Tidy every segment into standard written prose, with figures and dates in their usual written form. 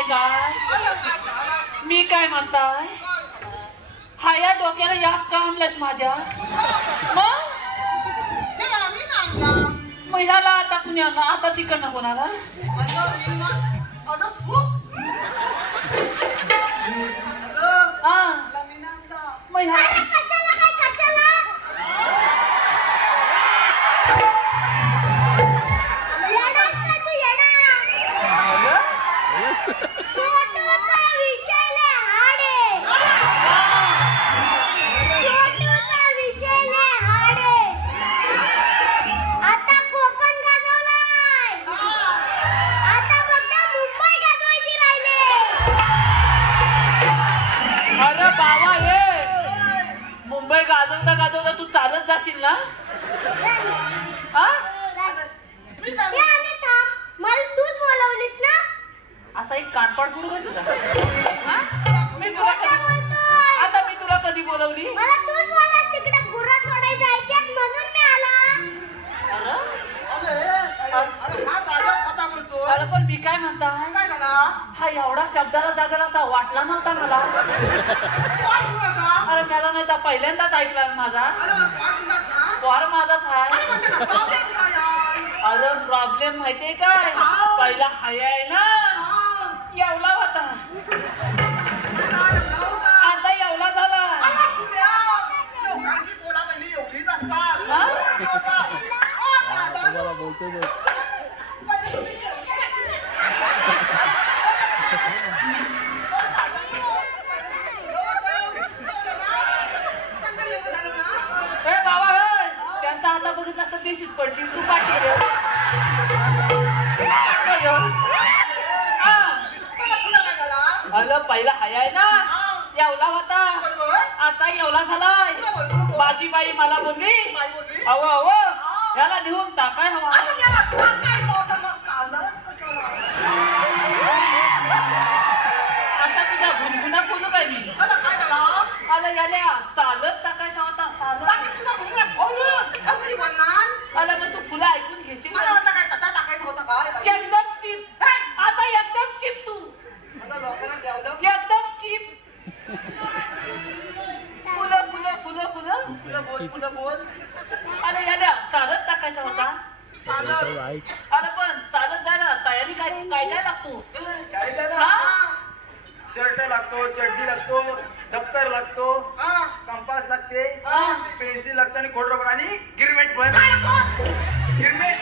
म्हणताय काय? मी काय म्हणताय? हाया डोक्याला याप का आणलंस माझ्या? मग ह्याला आता कुणाला आता तिकडनं कोणाला? हा मग ह्या गाजवता तू चालत जाशील ना? मला तूच बोलवलीस ना? असा एक कानपाड पुढे काय तुझा? आता मी तुला कधी बोलवली? मला तूच बोलला तिकडे गुरा सोडायला जायच्यात म्हणून मी आला. अरे पण मी काय म्हणताय? हा एवढा शब्दाला जागेला असा वाटला नव्हता मला. अरे त्याला नाही तर पहिल्यांदाच ऐकला माझा. स्वर माझाच आहे. अरे प्रॉब्लेम माहितीये काय? पहिला हाय आहे ना एवढा होता, आता एवढा झाला. बाबा त्यांचा हाता बघितला तर बेशीच पडशील तू. पाठी अरे पहिला हाय आहे ना एवढा होता, आता एवढा झालाय. माझी बाई मला बोलली अव अव याला नेऊन टाकाय हवा. आता तुझा गुणगुणा बोलू काय मी? अरे याला सालच टाकायचा होता. सालच अरे मग तू फुलं ऐकून घेशील एकदम चिप. आता एकदम चिप तू, एकदम चिप. फुलं फुलं फुलं फुलं फुलं बोल. अरे याला सालच टाकायचा होता. अरे पण चालत जायला तयारी काय काय काय लागतो? शर्ट लागतो, चड्डी लागतो, दप्तर लागतो, कंपास लागते, पेन्सिल लागतं आणि खोड रबर आणि गिरमेट पण. गिरमेट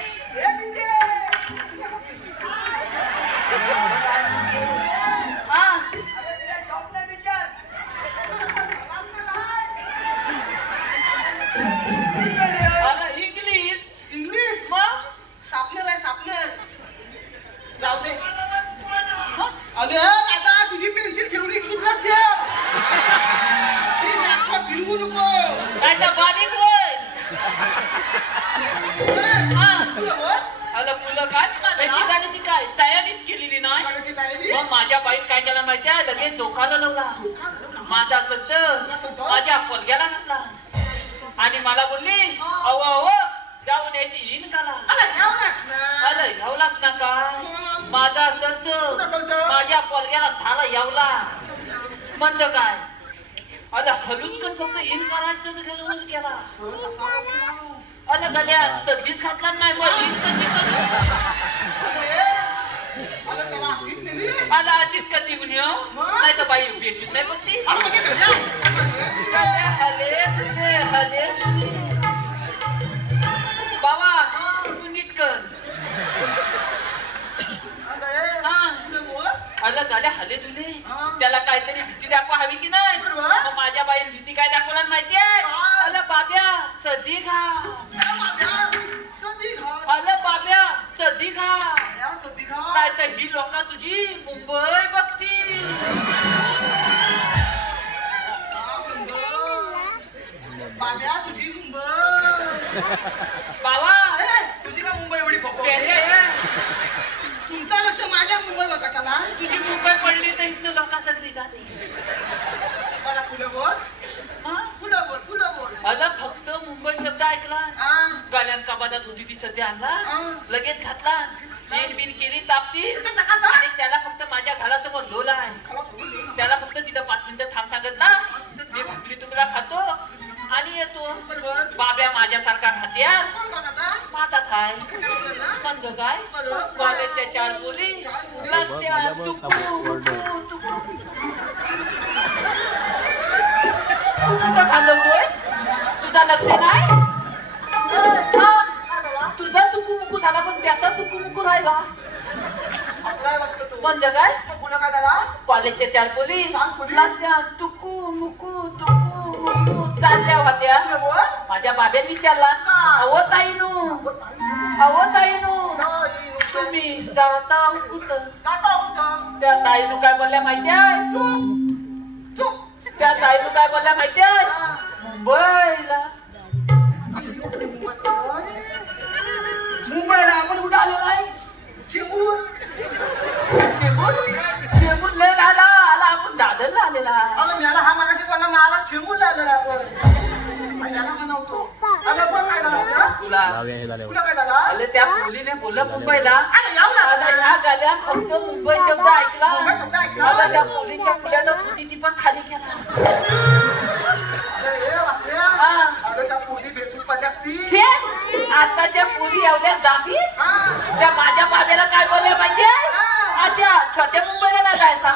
इंग्लिश मग सापनर आहे सापनर. जाऊ दे. अरे आता तुझी पेन्सिल ठेवली कुठलाच ठेव. ती जास्त फिरवू नको. काय तर बारीक होय. फुलं काय त्याची गाण्याची काय तयारीच केलेली नाही. मग माझ्या बाईक काय केला माहिती आहे? लगेच धोका लावला. माझा संत माझ्या पलग्याला घातला आणि मला बोलली अव अव जाऊन यायची इन काला. अरे घावलात ना का? माझा संत माझ्या पलग्याला झाला यावला म्हणत काय? अरे हलून फक्त इन करायचं केला. अरे गल्या सध्याच घातला नाही पण इन कशी आला आधीच कधी गुन्हे नाही तर बाई बेशुद्ध नाही पण ती हले बाबा तू नीट कर. अलग आल्या हले तुले त्याला काहीतरी भीती दाखवा हवी की नाही? मग माझ्या बाईने भीती काय दाखवला माहितीये? अल बाब्या सदी घा. अल बाब्या सदी घा नाही तर ही लोक तुझी मुंबई बघतील. बाब्या तुझी मुंबई. बाबा तुझी का मुंबई एवढी फक्त? तुमचा लक्ष माझ्या मुंबई बघा. चला तुझी मुंबई पडली तर इथनं लोक सगळी जाते. मला पुढं बोल. पुढं बोल पुढं बोल. अला फक्त मुंबई शब्द ऐकला गाल्यान काबादात होती ती सध्या आणला लगेच घातला. बिन बिन केली तापती आणि त्याला फक्त माझ्या घरासमोर म्हणजे काय कॉलेजच्या 4 मुली रस्त्यात तुकू कुठं खांदवतोयस? तुझा लक्ष नाही? तुझा तुकुमुकू झाला पण त्याचा तुकुमुकू राहिला. म्हणजे काय कॉलेजच्या 4 मुली रस्त्यात तुकू मुकू चालल्या होत्या. माझ्या बाबेने विचारला अहो ताईनू तुम्ही जाता कुठं? त्या ताईनू काय बोलल्या माहितीये? त्या ताईनू काय बोलल्या माहितीये? मुंबईला. आपण कुठं आलो नाही? चेंबूर लय आला आपण दादरला आलेला. मला हा मागाशी बोलला मला चेंबूरला आलेला आपण. याला का नव्हतो? अरे पण काय झालं तुला काय झालं? अरे त्या मुलीने बोललं मुंबईला. ह्या गाल्यात फक्त मुंबई शब्द ऐकला. आता त्या मुलीच्या मुलाचा मुलीची पण खाली केला. आताच्या मुली एवढ्या दाबीस त्या माझ्या बाबेला काय बोलल्या माहितीये? अशा छोट्या मुंबईला नाही जायचा.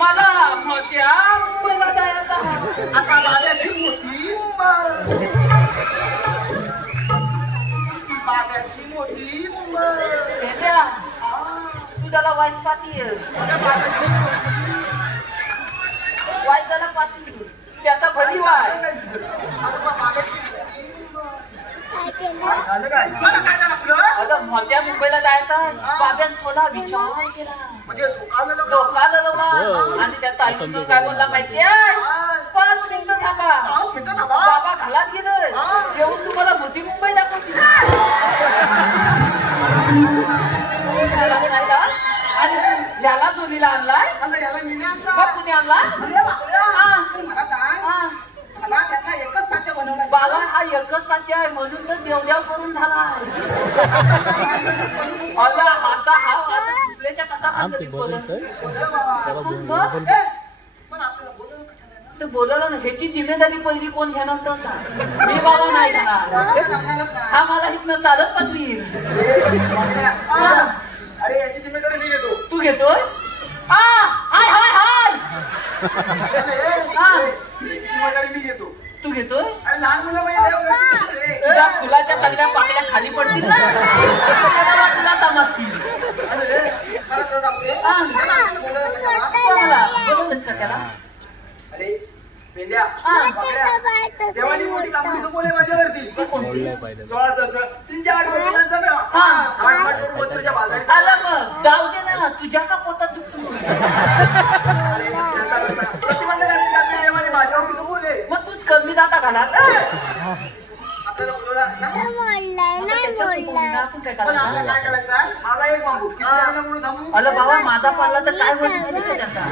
मला मोठ्या मुंबईला जायचा. आता बाब्याची मोठी मुंबई. बाब्याची मोठी मुंबई. तू त्याला वाईट पाती वाईट त्याला पाती त्याचा भरी वाय. मोठ्या मुंबईला जायचं बाब्यान थोडा विचार केला. धोका लावला आणि त्या ताईनं काय बोलला माहितीये? 5 मिनिटं थांबा. बाबा घालात गेलं येऊन तुम्हाला मोठी मुंबई दाखवली. आणि याला जोडीला आणलाय कुणी आणला? बाला हा एकच साचे आहे म्हणून तर देवदेव करून झाला. दुसऱ्याच्या कसा बोलवलं ना. ह्याची जिम्मेदारी पहिली कोण घेणार तसा? मी बाबा नाही घेणार. हा मला इथनं चालत पाठवील. अरे याची जिम्मेदारी मी घेतो. तू घेतोय? जिम्मेदारी मी घेतो. तू घेतोय? लहान मुलं तुझ्या फुलाच्या सगळ्या पाकळ्या खाली पडतील ना तुला समजतील. अरे मेंढ्या देवानी मोठी कापडी सोपवली माझ्यावरती. 16 आलं मग जाऊ दे ना तुझ्या का पोटात दुखतो. देवानी माझ्यावरती सोपवले. मग तूच कमी जाता घाला. आपल्याला बोलवला आपण काय करायचं? काय करायचं? माझा एक बांबू म्हणून थांबू. अरे बाबा माझा पडला तर काय होईल त्याचा?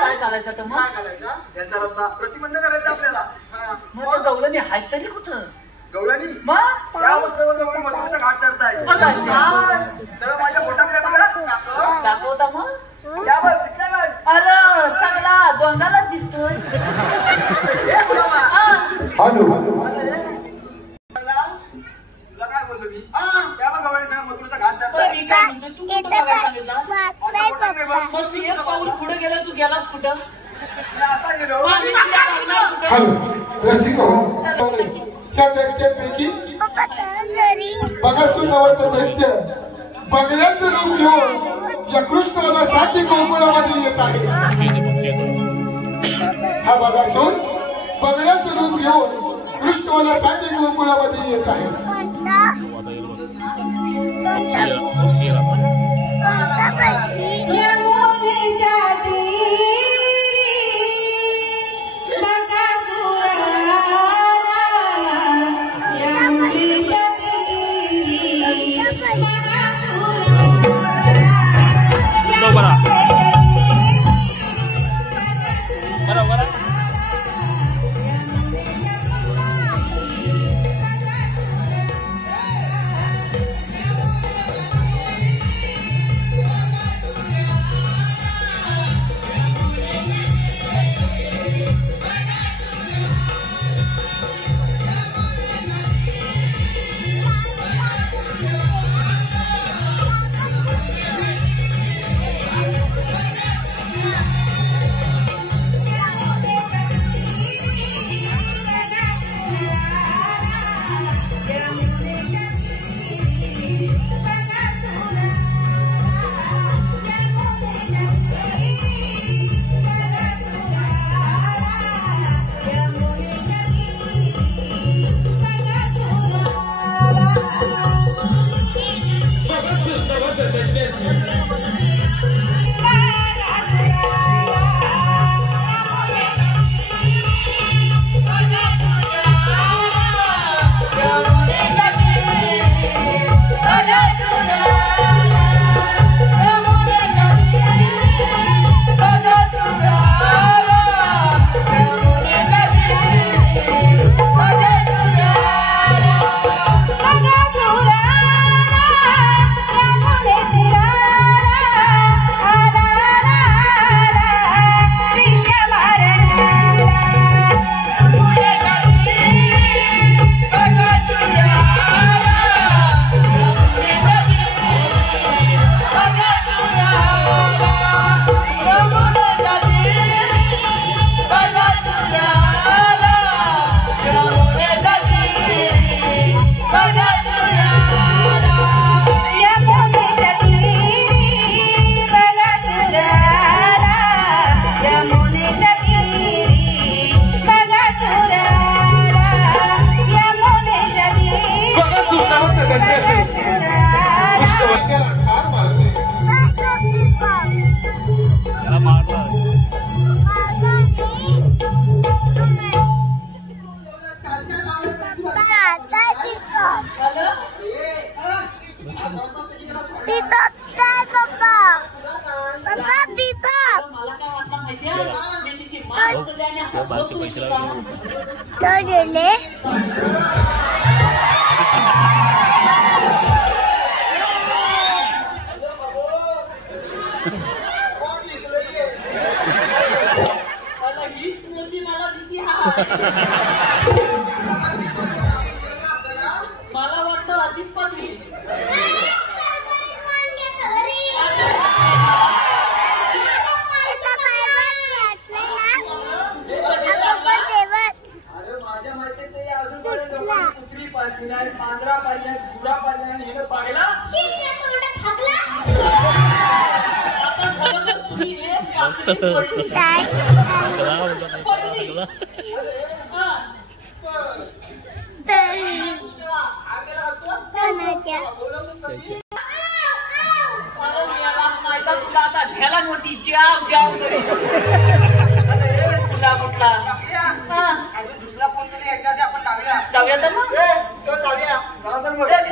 काय करायचं तर मग? यांचा रस्ता प्रतिबंध करायचा आपल्याला. मग त्या गवळणी आहेत तरी कुठं? गवळणी मग सर्व गवळी मथुरेचा घाट चढताय. सर्व माझ्या पोटाकडे बघा. दाखवता मग? यावर दिसल्यावर अरे सगळा दोंडालाच दिसतोय. तुला काय बोललो मी? त्यावर गवळी सर्व मथुरेचा घाट चढताय. मी काय म्हणतो तू कुठं बघायला सांगितलं? मग तू एक पाऊल पुढे गेला तू गेलास कुठं? असा गेलो. त्या दैत्यापैकी बगासूर नावाचं दैत्य बगल्याचं रूप घेऊन या कृष्णवधासाठी गोकुळामध्ये येत आहे. हा बगासूर बगल्याचं रूप घेऊन कृष्णवधासाठी गोकुळामध्ये येत आहे. मला वाटतं अशीच पदवी अरे माझ्या माहितीत नाही अजूनपर्यंत कुत्री पाडली नाही, मांजरा पाडली नाही, गुरा पाडली नाही, हिनं पाडला आता खरं तर तुम्ही एक पाकळी पडली. तुला आता घ्यायला नव्हती जाव जाव करी तुला कुठला अजून दुसरा फोन तरी यायचा आहे, आपण लावूया. जाऊया तर मग तो लावूया. चला तर मग. चल.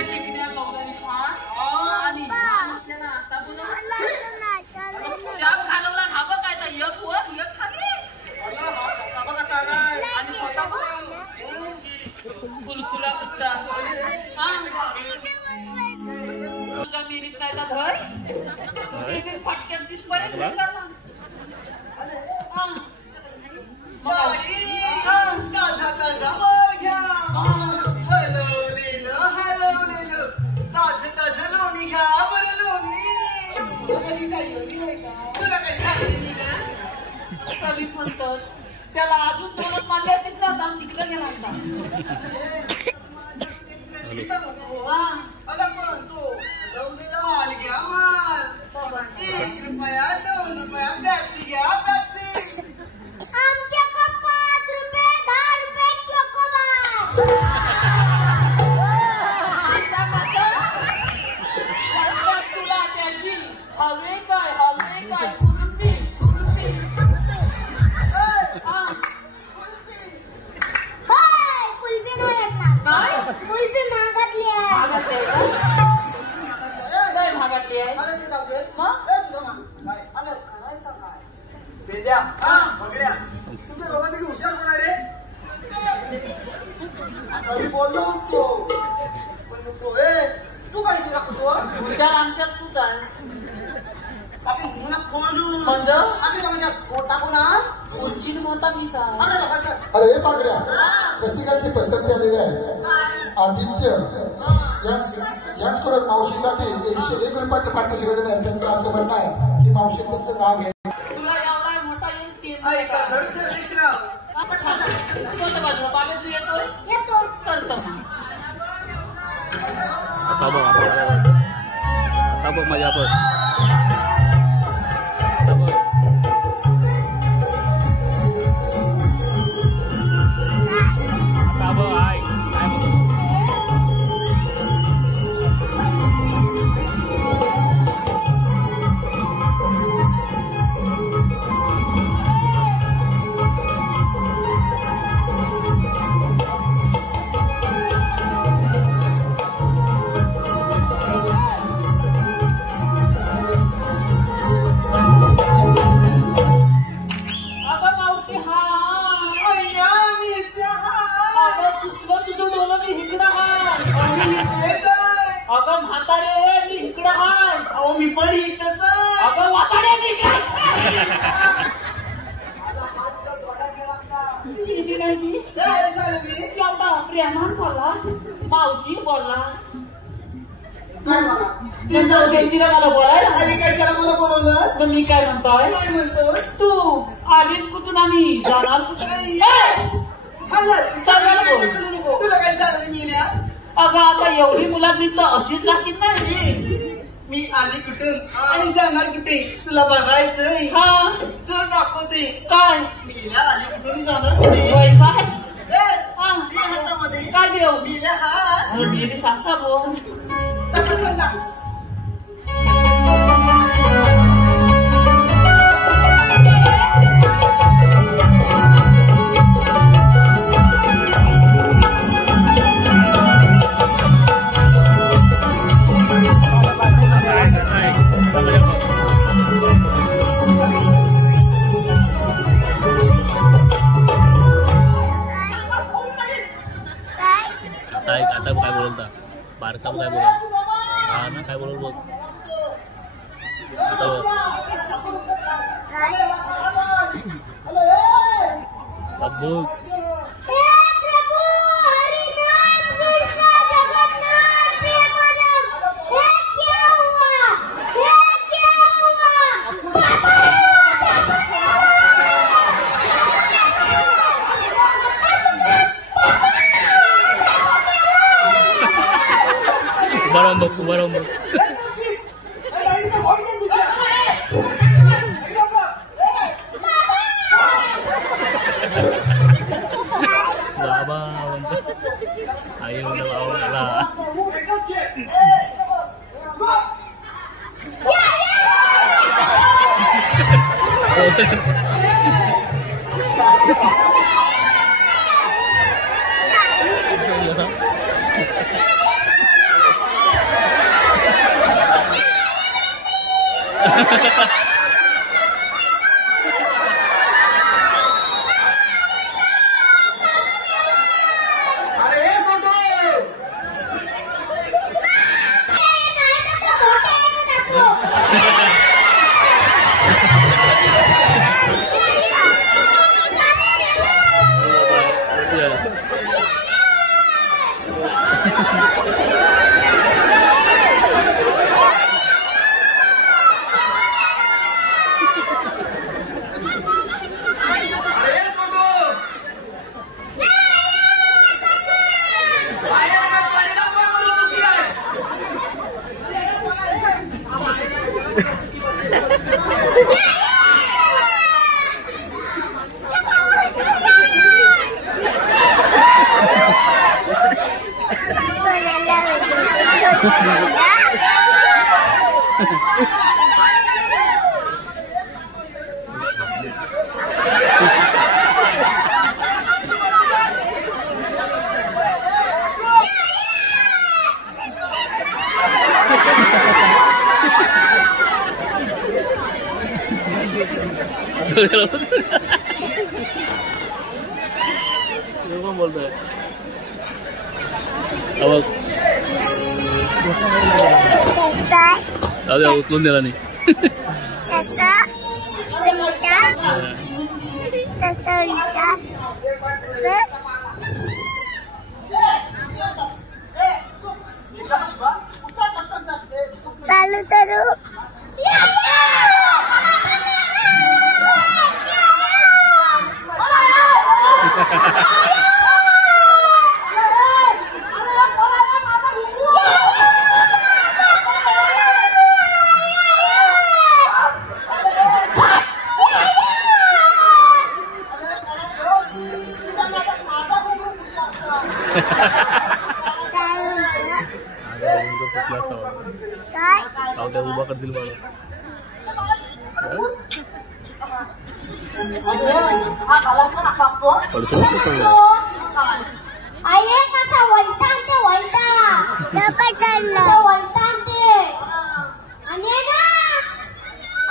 काय शिकण्या गौरानी फार आणि आपल्याला असा शाप घालवला हा बघ काय तर एक वर एक खाली आणि छोटा कुलकुला कुत्ता तुझा मिरीस काय तर घर फटक्यात दिसपर्यंत कधी म्हणतोच त्याला अजून दोन माझ्या दिसला होता तिकडे गेला असता हुशार आमच्यात तूच आहेस अरे पाकड्या रसिकांची पसंती आलेली आहे आदित्य यांच्याकडून मावशीसाठी 101 रुपयाचं पारितोषिक आहे. त्यांचं असं म्हणणं आहे की मावशी त्यांचं नाव घ्या. तुला एवढा मोठा कोणत्या बाजूला बाबा तू येतोय चालतं apa maya apa प्रेमान बोलला मावशी बोलला मला बोलायला मी काय म्हणतोय तू आलीस कुठून आणि जाणार अगं आता एवढी मुलातली तर अशीच राशील नाही. मी आली कुठून आणि जाणार कुठे तुला बघायचंय. हा चल दाखवते काय मीला आली कुठून जाणार कुठे काय हातामध्ये काय देऊ मीला हा मेरी सासा बोल आता काय बोलता बारका काय बोल हा ना काय बोल बोल अब्बू Kumarombok. Baba, ayo udah bawa lah. कौन बोलता है अब उचलून दिला नाही चालू करू उभा करतील बाळा आई कसा वळतांते आणि ना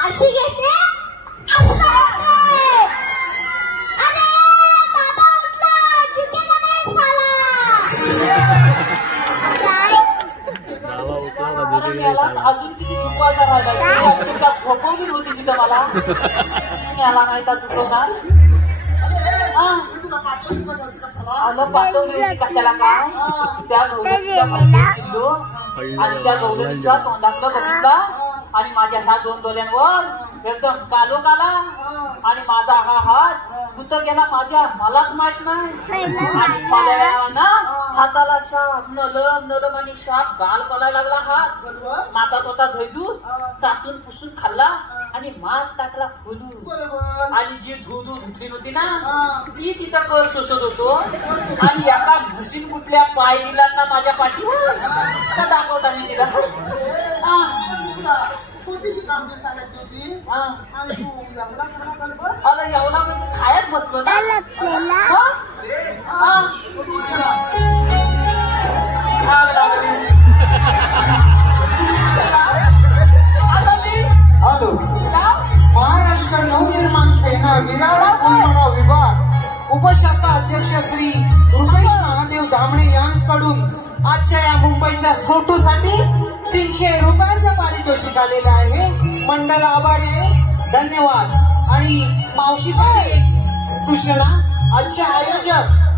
अशी घेते अजून किती चुकवायचा राहिला झोपवली होती तिथं मला याला नाही का चुकवणार आलं पाठवली होती कशाला काय त्या गौरीचा आणि त्या गौरीच्या तोंडातलं बघितला आणि माझ्या ह्या दोन डोळ्यांवर एकदम कालोकाला आणि माझा हा हात कुठं गेला माझ्या मलाच माहित नाही आणि मला ना हाताला शाप नलम आणि शाप गाल पलायला लागला हात मातात होता धैदू चाटून पुसून खाल्ला आणि मात टाकला फुलून आणि जी धू धुतली होती ना ती तिथं कर शोषत होतो आणि एका भुसीन कुठल्या पाय दिला ना माझ्या पाठीवर दाखवता मी तिला अला एवढा म्हणजे खायच बसलो महाराष्ट्र नवनिर्माण सेना विरार विभाग उपशाखा अध्यक्ष श्री रुपेश महादेव धामणे यांकडून आजच्या या मुंबईच्या फोटोसाठी 300 रुपयांचं पारितोषिक आलेलं आहे. मंडळ आभारी आहे, धन्यवाद. आणि मावशीसाठी सूचना, आजचे आयोजक